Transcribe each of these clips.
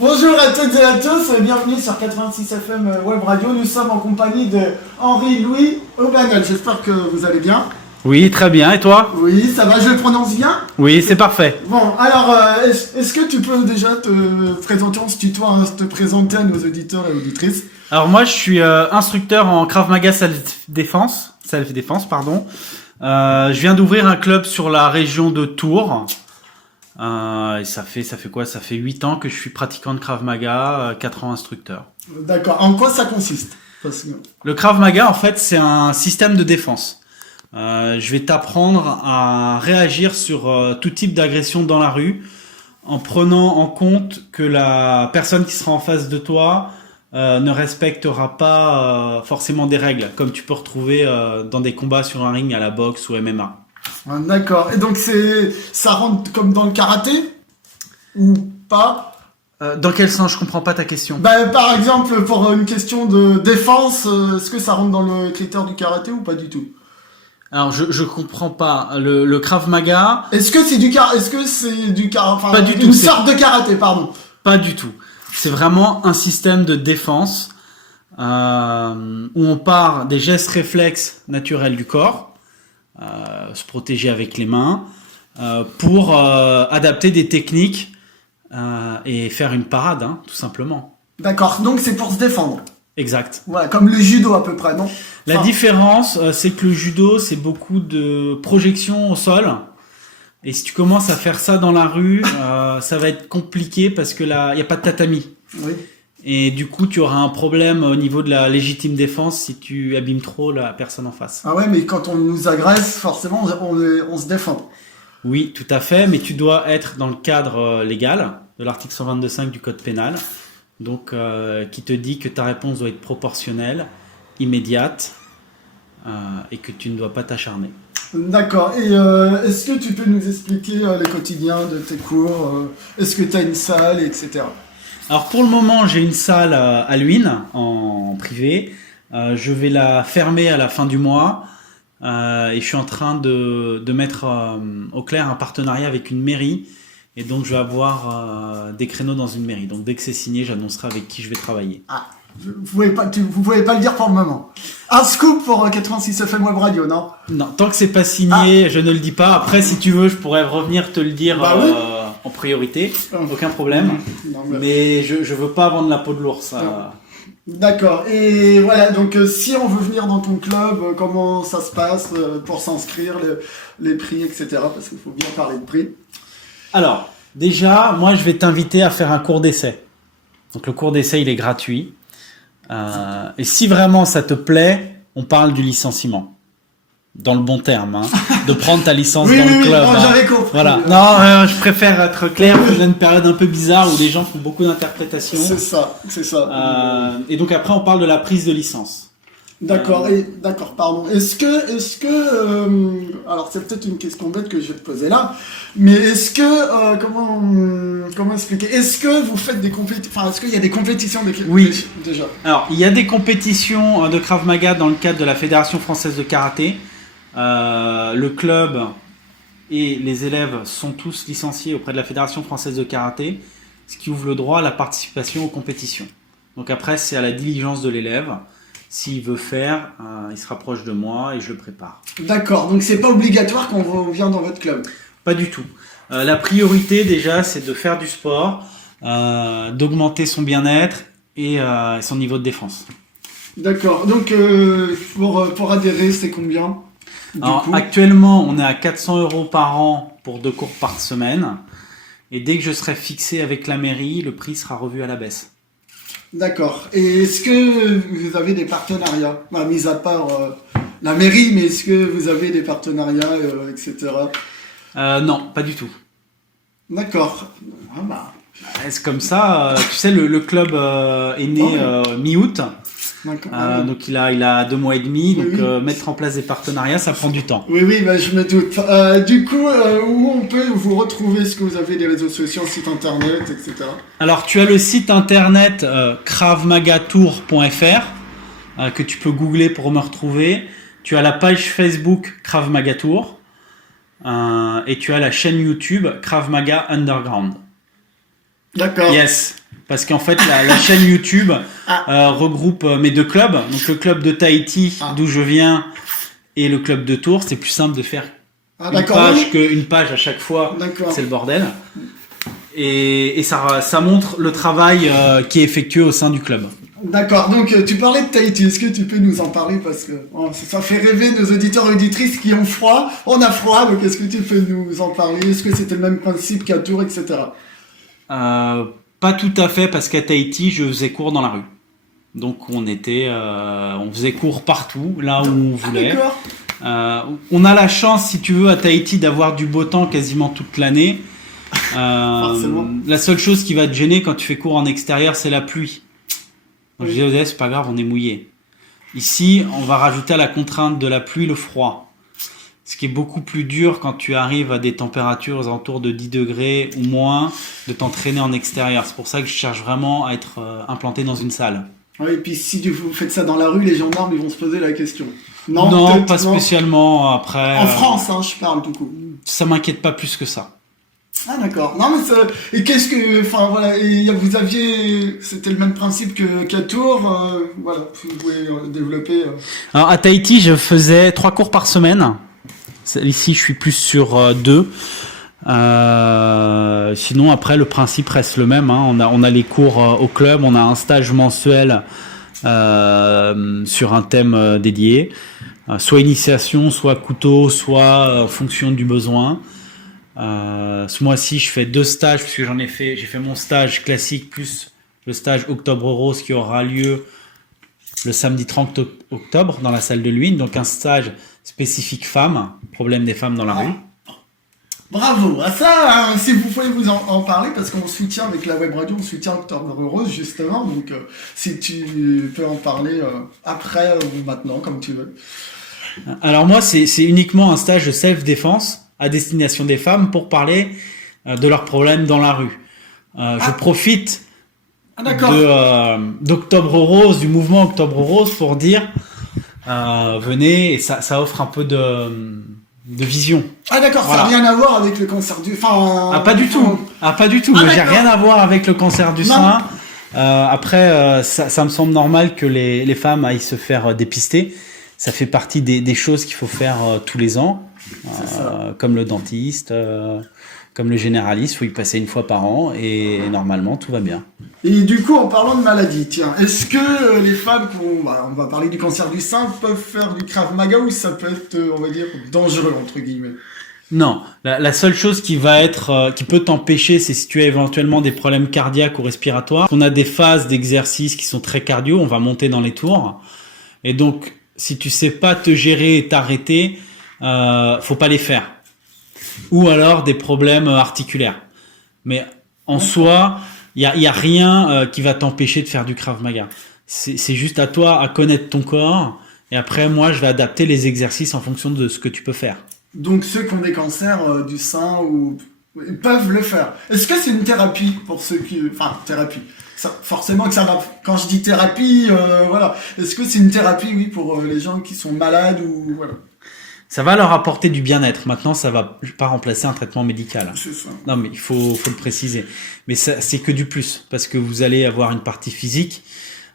Bonjour à toutes et à tous, bienvenue sur 86 FM Web Radio. Nous sommes en compagnie de Henri-Louis Aubagnol. J'espère que vous allez bien. Oui, très bien. Et toi? Oui, ça va, je le prononce bien? Oui, c'est parfait. Bon, alors, est-ce que tu peux déjà te présenter, on se tutoie, hein, te présenter à nos auditeurs et auditrices? Alors moi, je suis instructeur en Krav Maga Self-Défense, pardon. Je viens d'ouvrir un club sur la région de Tours. Et ça fait quoi? Ça fait 8 ans que je suis pratiquant de Krav Maga, 4 ans instructeur. D'accord. En quoi ça consiste? Le Krav Maga, en fait, c'est un système de défense. Je vais t'apprendre à réagir sur tout type d'agression dans la rue en prenant en compte que la personne qui sera en face de toi ne respectera pas forcément des règles, comme tu peux retrouver dans des combats sur un ring à la boxe ou MMA. D'accord. Et donc ça rentre comme dans le karaté ou pas? Dans quel sens? Je comprends pas ta question. Par exemple, pour une question de défense, est-ce que ça rentre dans le critère du karaté ou pas du tout? Alors je comprends pas le Krav Maga. Est-ce que c'est du karaté? Enfin, pas du tout. Une sorte de karaté, pardon. Pas du tout. C'est vraiment un système de défense où on part des gestes réflexes naturels du corps, se protéger avec les mains, pour adapter des techniques et faire une parade, hein, tout simplement. D'accord, donc c'est pour se défendre. Exact. Voilà, comme le judo à peu près, non? La différence, c'est que le judo, c'est beaucoup de projection au sol. Et si tu commences à faire ça dans la rue, ça va être compliqué parce que là, il n'y a pas de tatami. Oui. Et du coup, tu auras un problème au niveau de la légitime défense si tu abîmes trop la personne en face. Ah ouais, mais quand on nous agresse, forcément, on se défend. Oui, tout à fait, mais tu dois être dans le cadre légal de l'article 122.5 du Code pénal, donc qui te dit que ta réponse doit être proportionnelle, immédiate, et que tu ne dois pas t'acharner. D'accord. Et est-ce que tu peux nous expliquer le quotidien de tes cours? Est-ce que tu as une salle, etc. Alors pour le moment, j'ai une salle à Luynes, en privé. Je vais la fermer à la fin du mois. Et je suis en train de mettre au clair un partenariat avec une mairie. Et donc je vais avoir des créneaux dans une mairie. Donc dès que c'est signé, j'annoncerai avec qui je vais travailler. Ah, vous pouvez pas le dire pour le moment. Un scoop pour 86 FM Web Radio, non? Non, tant que c'est pas signé, je ne le dis pas. Après, si tu veux, je pourrais revenir te le dire oui. en priorité. Aucun problème. Non, mais je veux pas vendre la peau de l'ours. D'accord. Et voilà, donc si on veut venir dans ton club, comment ça se passe pour s'inscrire, les prix, etc. Parce qu'il faut bien parler de prix. Alors, déjà, moi, je vais t'inviter à faire un cours d'essai. Donc, le cours d'essai, il est gratuit. Et si vraiment ça te plaît, on parle du licenciement. Dans le bon terme, hein, de prendre ta licence dans le club. Oui, j'avais compris. Voilà. Non, je préfère être clair. On est dans une période un peu bizarre où les gens font beaucoup d'interprétations. C'est ça. Et donc après, on parle de la prise de licence. D'accord, pardon. Est-ce que, alors c'est peut-être une question bête que je vais te poser là, mais est-ce que, comment expliquer? Est-ce que vous faites des compétitions, enfin, est-ce qu'il y a des compétitions Oui. Déjà? Alors, il y a des compétitions de Krav Maga dans le cadre de la Fédération Française de Karaté. Le club et les élèves sont tous licenciés auprès de la Fédération Française de Karaté, ce qui ouvre le droit à la participation aux compétitions. Donc après, c'est à la diligence de l'élève. S'il veut faire, il se rapproche de moi et je le prépare. D'accord, donc c'est pas obligatoire quand on vient dans votre club? Pas du tout. La priorité déjà, c'est de faire du sport, d'augmenter son bien-être et son niveau de défense. D'accord, donc pour adhérer, c'est combien? Alors, actuellement, on est à 400 € par an pour 2 cours par semaine. Et dès que je serai fixé avec la mairie, le prix sera revu à la baisse. D'accord. Et est-ce que vous avez des partenariats? Mis à part la mairie, mais est-ce que vous avez des partenariats, etc. Non, pas du tout. D'accord. C'est comme ça. Tu sais, le club est né mi-août. Donc il a 2 mois et demi. Oui, donc mettre en place des partenariats, ça prend du temps. Oui, je me doute. Du coup, où on peut vous retrouver? Est-ce que vous avez des réseaux sociaux, site internet, etc. Alors tu as le site internet kravmagatour.fr que tu peux googler pour me retrouver. Tu as la page Facebook Krav Maga Tour et tu as la chaîne YouTube Krav Maga Underground. D'accord. Yes. Parce qu'en fait, la chaîne YouTube Ah. regroupe mes deux clubs. Donc le club de Tahiti, Ah. d'où je viens, et le club de Tours. C'est plus simple de faire Ah, une d'accord. page Oui. qu'une page à chaque fois. D'accord. C'est le bordel. Et ça montre le travail qui est effectué au sein du club. D'accord, donc tu parlais de Tahiti, est-ce que tu peux nous en parler parce que ça fait rêver nos auditeurs et auditrices qui ont froid, on a froid, donc est-ce que tu peux nous en parler, est-ce que c'était le même principe qu'à Tours, etc. Pas tout à fait, parce qu'à Tahiti, je faisais cours dans la rue. Donc on faisait cours partout, là où on voulait. D'accord. On a la chance, si tu veux, à Tahiti, d'avoir du beau temps quasiment toute l'année. Forcément. La seule chose qui va te gêner quand tu fais cours en extérieur, c'est la pluie. Donc Oui. je disais, c'est pas grave, on est mouillé. Ici, on va rajouter à la contrainte de la pluie le froid. Ce qui est beaucoup plus dur quand tu arrives à des températures aux alentours de 10 degrés ou moins, de t'entraîner en extérieur. C'est pour ça que je cherche vraiment à être implanté dans une salle. Oui, et puis si vous faites ça dans la rue, les gendarmes ils vont se poser la question. Non, peut-être pas non. spécialement. Après, En France, hein, je parle du coup. ça m'inquiète pas plus que ça. Ah d'accord. Non mais et qu'est-ce que, enfin voilà, vous aviez, c'était le même principe qu'à Tours, voilà, vous pouvez développer. Alors à Tahiti, je faisais 3 cours par semaine. Ici, je suis plus sur 2. Sinon, après, le principe reste le même. Hein. On a les cours au club, on a un stage mensuel sur un thème dédié. Soit initiation, soit couteau, soit en fonction du besoin. Ce mois-ci, je fais 2 stages, puisque j'ai fait mon stage classique plus le stage Octobre Rose qui aura lieu le samedi 30 octobre dans la salle de Luynes. Donc un stage spécifique femmes, problème des femmes dans la rue. Bravo à ça, hein, si vous pouvez vous en parler, parce qu'on soutient avec la web radio, on soutient Octobre Rose justement, donc si tu peux en parler après ou maintenant, comme tu veux. Alors moi, c'est uniquement un stage de self-défense à destination des femmes pour parler de leurs problèmes dans la rue. Je profite d'Octobre Rose, du mouvement Octobre Rose pour dire venez, et ça offre un peu de vision. Ah d'accord, Voilà. ça n'a rien à voir avec le cancer du... Enfin, Pas du tout. Pas du tout. Ah, Moi, j'ai d'accord. rien à voir avec le cancer du Non. sein. Après, ça me semble normal que les femmes aillent se faire dépister. Ça fait partie des choses qu'il faut faire tous les ans. Comme le dentiste, comme le généraliste, il faut y passer une fois par an et normalement tout va bien. Et du coup, en parlant de maladie, tiens, est-ce que les femmes, on va parler du cancer du sein, peuvent faire du Krav Maga ou ça peut être, on va dire, dangereux, entre guillemets? Non, la seule chose qui va être, qui peut t'empêcher, c'est si tu as éventuellement des problèmes cardiaques ou respiratoires. On a des phases d'exercice qui sont très cardio, on va monter dans les tours. Et donc, si tu sais pas te gérer et t'arrêter, faut pas les faire. Ou alors des problèmes articulaires. Mais en soi, il y a rien qui va t'empêcher de faire du Krav Maga. C'est juste à toi à connaître ton corps. Et après, moi, je vais adapter les exercices en fonction de ce que tu peux faire. Donc ceux qui ont des cancers du sein ils peuvent le faire. Est-ce que c'est une thérapie pour ceux qui... Enfin, thérapie. Forcément que ça va... Quand je dis thérapie, voilà. Est-ce que c'est une thérapie, oui, pour les gens qui sont malades ou... Voilà. Ça va leur apporter du bien-être. Maintenant, ça va pas remplacer un traitement médical. C'est ça. Non, mais il faut le préciser. Mais ça, c'est que du plus. Parce que vous allez avoir une partie physique.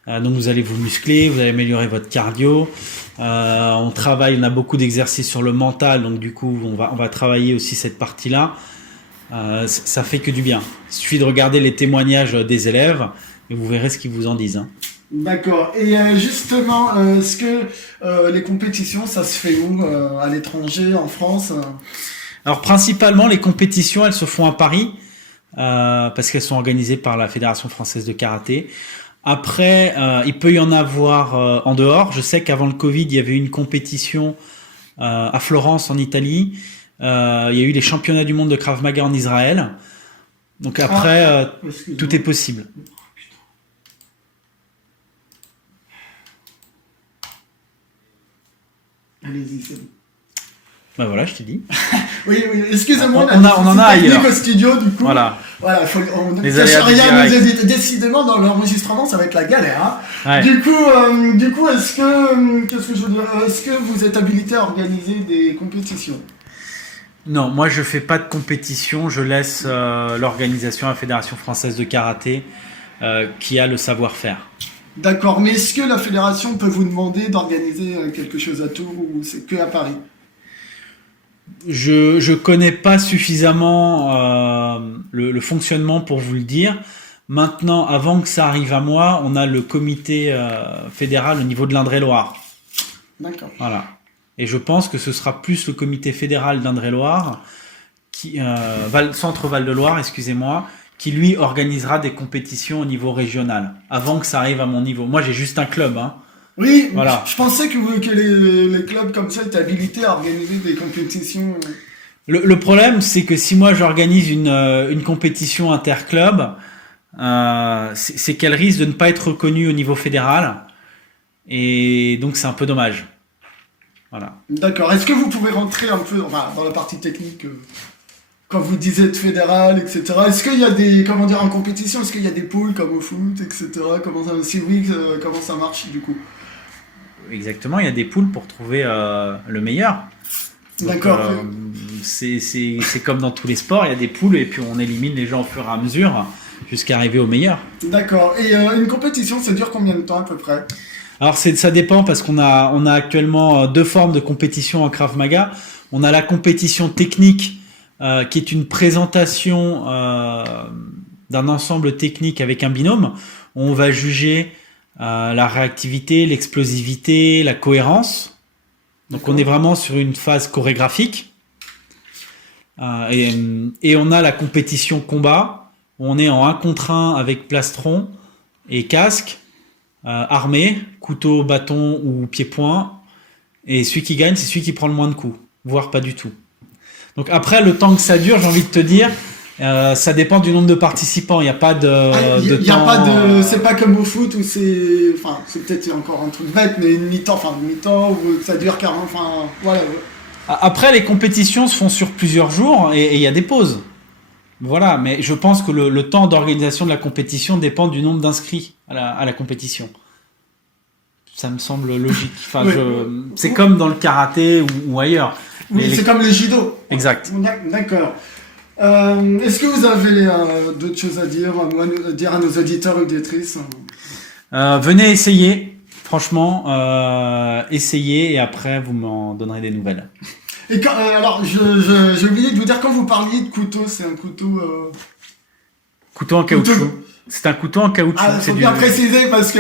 Donc vous allez vous muscler, vous allez améliorer votre cardio. On a beaucoup d'exercices sur le mental. Donc du coup, on va travailler aussi cette partie-là. Ça fait que du bien. Il suffit de regarder les témoignages des élèves et vous verrez ce qu'ils vous en disent. Hein. D'accord. Et justement, est-ce que les compétitions, ça se fait où? À l'étranger, en France? Alors principalement, les compétitions, elles se font à Paris parce qu'elles sont organisées par la Fédération française de karaté. Après, il peut y en avoir en dehors. Je sais qu'avant le Covid, il y avait une compétition à Florence, en Italie. Il y a eu les championnats du monde de Krav Maga en Israël. Donc après, tout est possible. Allez-y, c'est bon. Ben voilà, je t'ai dit. Oui, excusez-moi, on en a ailleurs. Au studio, du coup. Voilà. Voilà, on ne Les cache aléas du rien, direct. mais décidément, dans l'enregistrement, ça va être la galère. Hein. Ouais. Du coup, qu'est-ce que je veux dire, est-ce que vous êtes habilité à organiser des compétitions? Non, moi je fais pas de compétition, je laisse l'organisation, la Fédération française de karaté, qui a le savoir-faire. D'accord, mais est-ce que la fédération peut vous demander d'organiser quelque chose à Tours ou c'est que à Paris? Je connais pas suffisamment le fonctionnement pour vous le dire. Maintenant, avant que ça arrive à moi, on a le comité fédéral au niveau de l'Indre-et-Loire. D'accord. Voilà. Et je pense que ce sera plus le comité fédéral d'Indre-et-Loire, Centre Val-de-Loire, excusez-moi, qui lui organisera des compétitions au niveau régional, avant que ça arrive à mon niveau. Moi, j'ai juste un club, hein. Oui, Voilà. je pensais que les clubs comme ça étaient habilités à organiser des compétitions. Le problème, c'est que si moi j'organise une compétition interclub, c'est qu'elle risque de ne pas être reconnue au niveau fédéral, et donc c'est un peu dommage. Voilà. D'accord. Est-ce que vous pouvez rentrer un peu dans la partie technique quand vous disiez de fédéral, etc. Est-ce qu'il y a des, comment dire, en compétition, est-ce qu'il y a des poules comme au foot, etc. Si oui, comment ça marche du coup? Exactement, il y a des poules pour trouver le meilleur. Donc, D'accord. c'est comme dans tous les sports, il y a des poules et puis on élimine les gens au fur et à mesure jusqu'à arriver au meilleur. D'accord. Et une compétition, ça dure combien de temps à peu près? Alors ça dépend parce qu'on a actuellement deux formes de compétition en Krav Maga. On a la compétition technique qui est une présentation d'un ensemble technique avec un binôme. On va juger la réactivité, l'explosivité, la cohérence. Donc D'accord. on est vraiment sur une phase chorégraphique. Et on a la compétition combat. On est en 1 contre 1 avec plastron et casque, armé, couteau, bâton ou pied-point. Et celui qui gagne, c'est celui qui prend le moins de coups, voire pas du tout. Donc après, le temps que ça dure, j'ai envie de te dire, ça dépend du nombre de participants. Il n'y a pas de y a temps. pas de, c'est pas comme au foot où c'est peut-être encore un truc bête, mais une mi-temps où ça dure 40, voilà. Après, les compétitions se font sur plusieurs jours et il y a des pauses. Voilà, mais je pense que le temps d'organisation de la compétition dépend du nombre d'inscrits à la compétition. Ça me semble logique. Enfin, Oui. C'est comme dans le karaté ou ailleurs. Oui, c'est comme les judo. Exact. D'accord. Est-ce que vous avez d'autres choses à dire, à nos auditeurs et auditrices? Venez essayer. Franchement, essayez et après vous m'en donnerez des nouvelles. Et alors, j'ai oublié de vous dire, quand vous parliez de couteau, c'est un couteau... Couteau en caoutchouc. C'est un couteau en caoutchouc. Ah, faut bien préciser parce que...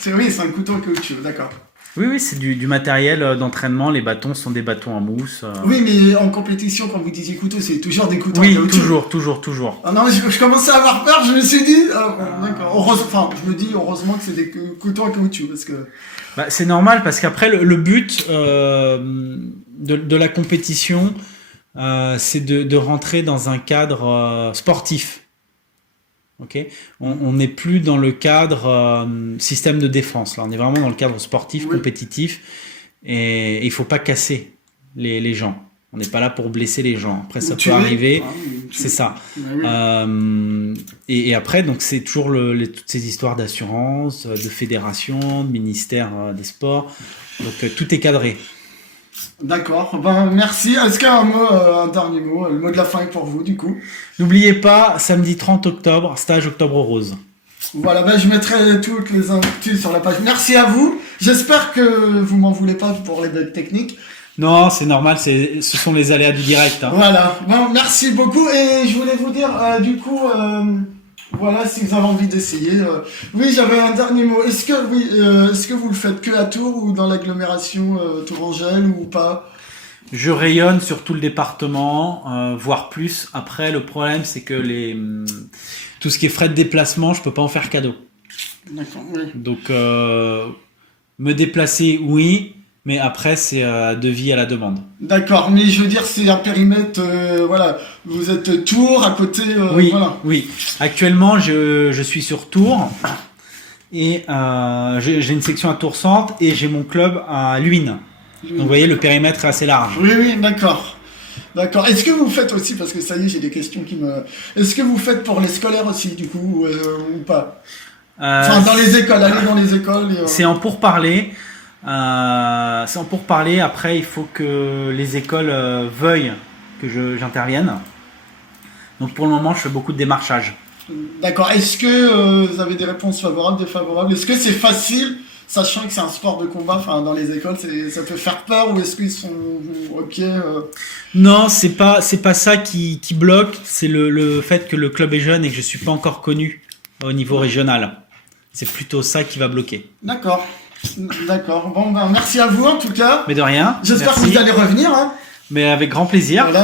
c'est un couteau en caoutchouc, d'accord. Oui, c'est du matériel d'entraînement. Les bâtons sont des bâtons en mousse. Oui, mais en compétition, quand vous disiez couteau, c'est toujours des couteaux en Oui, caoutchouc. toujours. Ah non, je commençais à avoir peur, je me suis dit... d'accord. Je me dis heureusement que c'est des couteaux en caoutchouc, parce que... Bah, c'est normal parce qu'après, le but de la compétition, c'est de rentrer dans un cadre sportif. Okay, on n'est plus dans le cadre système de défense. Là, on est vraiment dans le cadre sportif, oui, compétitif, et il faut pas casser les gens. On n'est pas là pour blesser les gens. Après, ça peut arriver, c'est ça. Oui. Et après, donc c'est toujours toutes ces histoires d'assurance, de fédération, de ministère des Sports. Donc tout est cadré. D'accord, merci. Est-ce qu'il y a un dernier mot? Le mot de la fin est pour vous, du coup. N'oubliez pas, samedi 30 octobre, stage Octobre Rose. Voilà, je mettrai toutes les infos sur la page. Merci à vous. J'espère que vous m'en voulez pas pour les bugs techniques. Non, c'est normal, ce sont les aléas du direct. Hein. Voilà, merci beaucoup. Et je voulais vous dire, voilà, si vous avez envie d'essayer. Oui, j'avais un dernier mot. Est-ce que vous le faites que à Tours ou dans l'agglomération tourangelle ou pas? Je rayonne sur tout le département, voire plus. Après, le problème, c'est que tout ce qui est frais de déplacement, je peux pas en faire cadeau. D'accord, oui. Donc, me déplacer, oui, mais après, c'est devis à la demande. D'accord, mais je veux dire, c'est un périmètre, voilà, vous êtes Tours, à côté, oui, voilà. Oui. Actuellement, je suis sur Tours, et j'ai une section à Tours Centre, et j'ai mon club à Luynes. Donc, vous voyez, le périmètre est assez large. Oui, d'accord. D'accord. Est-ce que vous faites aussi, parce que ça y est, j'ai des questions qui me... Est-ce que vous faites pour les scolaires aussi, du coup, ou pas? Enfin, dans les écoles, aller dans les écoles. C'est en pourparlers. Après, il faut que les écoles veuillent j'intervienne. Donc pour le moment, je fais beaucoup de démarchage. D'accord. Est-ce que vous avez des réponses favorables, défavorables? Est-ce que c'est facile, sachant que c'est un sport de combat, enfin dans les écoles, ça peut faire peur ou est-ce qu'ils sont ok Non, c'est pas ça qui bloque, c'est le fait que le club est jeune et que je suis pas encore connu au niveau régional. C'est plutôt ça qui va bloquer. D'accord. D'accord. Bon, ben merci à vous en tout cas. Mais de rien. J'espère que Merci. vous allez revenir. Hein. Mais avec grand plaisir. Voilà.